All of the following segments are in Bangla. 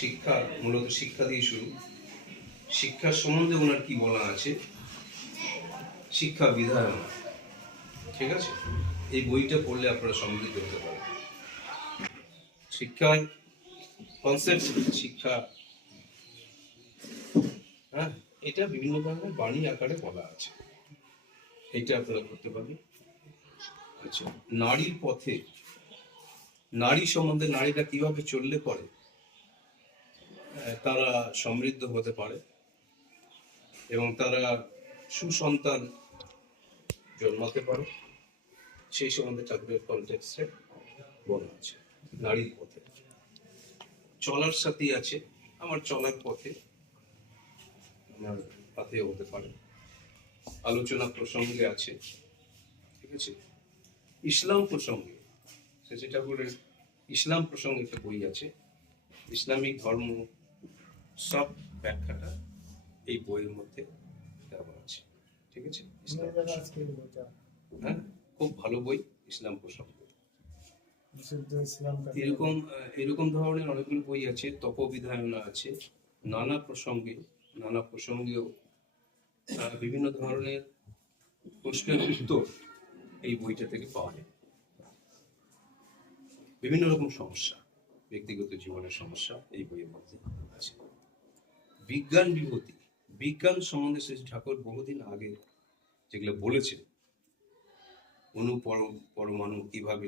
শিক্ষা মূলত শিক্ষা দিয়ে শুরু। শিক্ষার সম্বন্ধে ওনার কি বলা আছে, শিক্ষা বিধায়না, ঠিক আছে? এই বইটা পড়লে আপনারা সমৃদ্ধ হতে পারবেন। শিক্ষার কনসেপ্ট, শিক্ষা, হ্যাঁ, এটা বিভিন্ন ধরনের বাণী আকারে বলা আছে, এটা আপনারা করতে পারবেন। আচ্ছা, নারীর পথে, নারী সম্বন্ধে, নারীরা কিভাবে চললে পরে তারা সমৃদ্ধ হতে পারে এবং তারা সুসন্তান জন্মাতে পারে, সেই সম্বন্ধে ঠাকুরের কনটেক্সটে বলা আছে। নারীর পথে চলার সাথে আছে, আমার চলার পথে, আমার পথে হতে পারে, আলোচনা প্রসঙ্গে আছে, ঠিক আছে? ইসলাম প্রসঙ্গে, শ্রী ঠাকুরের ইসলাম প্রসঙ্গে একটা বই আছে, ইসলামিক ধর্ম সব ব্যাখ্যাটা এই বইয়ের মধ্যে দেওয়া আছে, ঠিক আছে? হ্যাঁ, খুব ভালো বই ইসলাম প্রসঙ্গে। এরকম এরকম ধরনের অনেকগুলো বই আছে, তপবিধায়না আছে, নানা প্রসঙ্গেও বিভিন্ন ধরনের প্রশ্নের উত্তর এই বইটা থেকে পাওয়া যায়। বিভিন্ন রকম সমস্যা, ব্যক্তিগত জীবনের সমস্যা এই বইয়ের মধ্যে আছে। বিজ্ঞান বিভূতি, বিজ্ঞান সম্বন্ধে শ্রী ঠাকুর বহুদিন আগে যেগুলো বলেছেন, অণু পরমাণু কিভাবে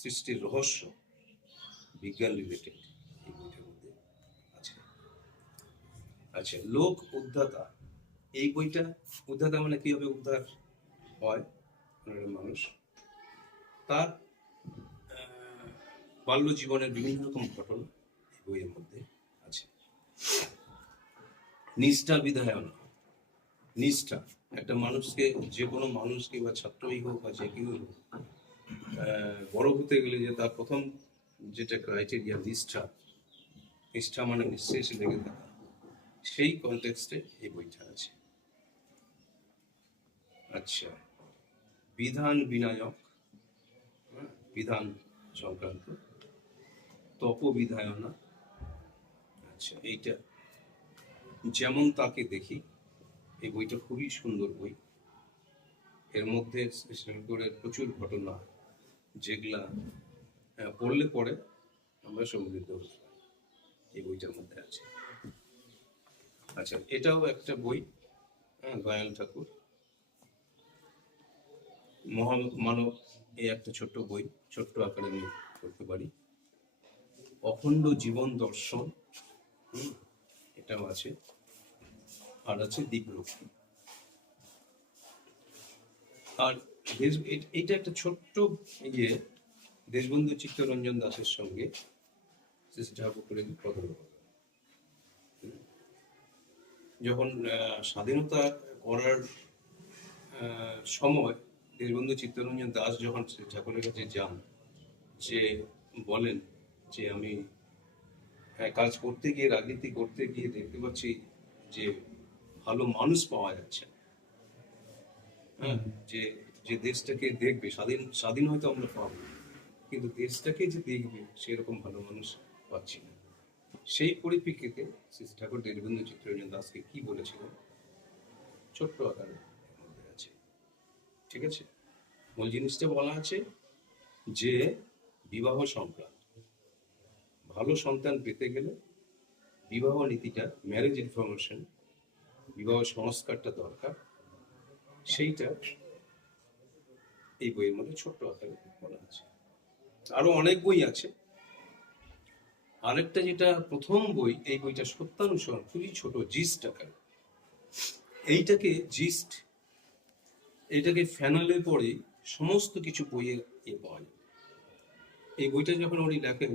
সৃষ্টির রহস্য, বিজ্ঞান রিলেটেড এই বইটার মধ্যে আছে। আচ্ছা, লোক উদ্ধাতা, এই বইটা, উদ্ধাতা মানে কিভাবে উদ্ধার হয় মানুষ, তার বাল্য জীবনের বিভিন্ন রকম ঘটনা এই বইয়ের মধ্যে আছে। নিষ্ঠা বিধায়না, নিষ্ঠা, একটা মানুষকে, যে কোনো মানুষকে বা ছাত্রই হোক বা যে কেউ হোক, বড় হতে গেলে যে তার প্রথম যেটা ক্রাইটেরিয়া নিষ্ঠা, নিষ্ঠা মানে নিঃশেষ লেগে থাকা, সেই কনটেক্সটে এই বইটা আছে। আচ্ছা, বিধান বিনায়ক, বিধান সংক্রান্ত, তপবিধায়না, আচ্ছা, এইটা যেমন তাকে দেখি, এই বইটা খুবই সুন্দর বই। এর মধ্যে শ্রীশঙ্করের প্রচুর ঘটনা, যেগুলা পড়লে পরে আমরা সমৃদ্ধ হতে পারি, এই বইটার মধ্যে আছে। আচ্ছা, এটাও একটা বই, দয়াল ঠাকুর মহামানব, এই একটা ছোট্ট বই, ছোট্ট আকারে আমি করতে পারি। অখণ্ড জীবন দর্শন, এটাও আছে। আর আছে দীপরক্ষী। আর এইটা একটা ছোট্ট ইয়ে, দেশবন্ধু চিত্তরঞ্জন দাসের সঙ্গে শ্রী ঠাকুরের কথোপকথন। যখন স্বাধীনতা করার সময় দেশবন্ধু চিত্তরঞ্জন দাস যখন শ্রী ঠাকুরের কাছে যান, যে বলেন যে আমি কাজ করতে গিয়ে, রাজনীতি করতে গিয়ে দেখতে পাচ্ছি যে ভালো মানুষ পাওয়া যাচ্ছে, হ্যাঁ, যে যে দেশটাকে দেখবে, স্বাধীন হয়তো আমরা পাবো, কিন্তু দেশটাকে যে দেখবে সেরকম ভালো মানুষ পাচ্ছি না। সেই পরিপ্রেক্ষিতে শ্রী ঠাকুর দেশবন্ধু চিত্তরঞ্জন দাসকে কি বলেছিলেন, ছোট্ট আকারে মধ্যে আছে, ঠিক আছে? মূল জিনিসটা বলা আছে যে বিবাহ সংক্রান্ত, ভালো সন্তান পেতে গেলে বিবাহ নীতিটা, ম্যারেজ ইনফরমেশন, বিবাহ সংস্কারটা দরকার, সেইটা এই বইয়ের মধ্যে ছোট্ট আকারে বলা আছে। আরো অনেক বই আছে। আরেকটা যেটা প্রথম বই, এই বইটা সত্যানুসরণ, খুবই ছোট, জিস্ট আকারে। এইটাকে জিস্ট, এটাকে ফ্যানালে পড়ে সমস্ত কিছু বইয়ের পাওয়া যায়। এই বইটা যখন উনি লেখেন,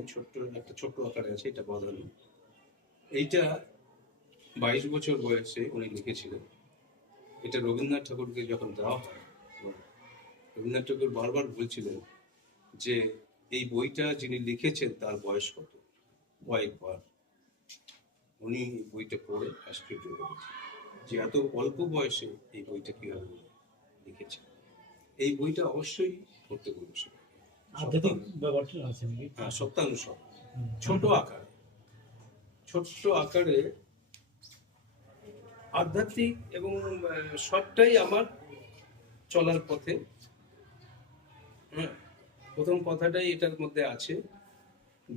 ছোট্ট আকারে আছে, এটা বাঁধানো। এইটা 22 বছর বয়সে উনি লিখেছিলেন। এটা রবীন্দ্রনাথ ঠাকুরকে যখন দেওয়া হয়, রবীন্দ্রনাথ ঠাকুর বারবার বলছিলেন যে এই বইটা যিনি লিখেছেন তার বয়স কত, কয়েকবার উনি এই বইটা পড়ে আশ্চর্য হয়েছেন যে এত অল্প বয়সে এই বইটা কিভাবে লিখেছেন। এই বইটা অবশ্যই পড়তে বলছে, সত্যানুসরণ, ছোট আকারে। ছোট্ট আকারে আধ্যাত্মিক এবং সবটাই আমার চলার পথে। হ্যাঁ, প্রথম কথাটাই এটার মধ্যে আছে